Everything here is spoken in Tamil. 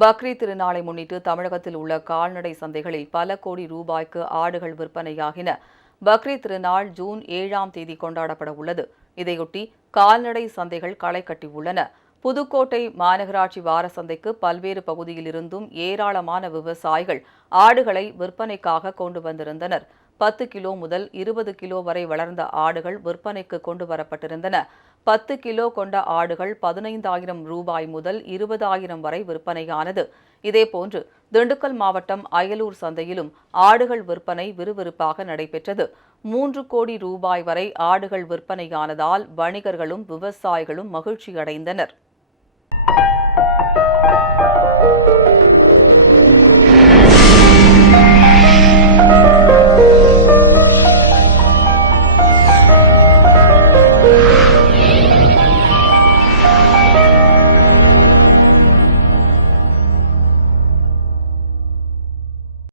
பக்ரீத் திருநாளை முன்னிட்டு தமிழகத்தில் உள்ள கால்நடை சந்தைகளில் பல கோடி ரூபாய்க்கு ஆடுகள் விற்பனையாகின. பக்ரீத் திருநாள் ஜூன் ஏழாம் தேதி கொண்டாடப்பட உள்ளது. இதையொட்டி கால்நடை சந்தைகள் களை கட்டியுள்ளன புதுக்கோட்டை மாநகராட்சி வார சந்தைக்கு பல்வேறு பகுதியிலிருந்தும் ஏராளமான விவசாயிகள் ஆடுகளை விற்பனைக்காக கொண்டு வந்திருந்தனர். பத்து கிலோ முதல் இருபது கிலோ வரை வளர்ந்த ஆடுகள் விற்பனைக்கு கொண்டு வரப்பட்டிருந்தன. பத்து கிலோ கொண்ட ஆடுகள் பதினைந்தாயிரம் ரூபாய் முதல் இருபதாயிரம் வரை விற்பனையானது. இதேபோன்று திண்டுக்கல் மாவட்டம் அயலூர் சந்தையிலும் ஆடுகள் விற்பனை விறுவிறுப்பாக நடைபெற்றது. மூன்று கோடி ரூபாய் வரை ஆடுகள் விற்பனையானதால் வணிகர்களும் விவசாயிகளும் மகிழ்ச்சியடைந்தனர்.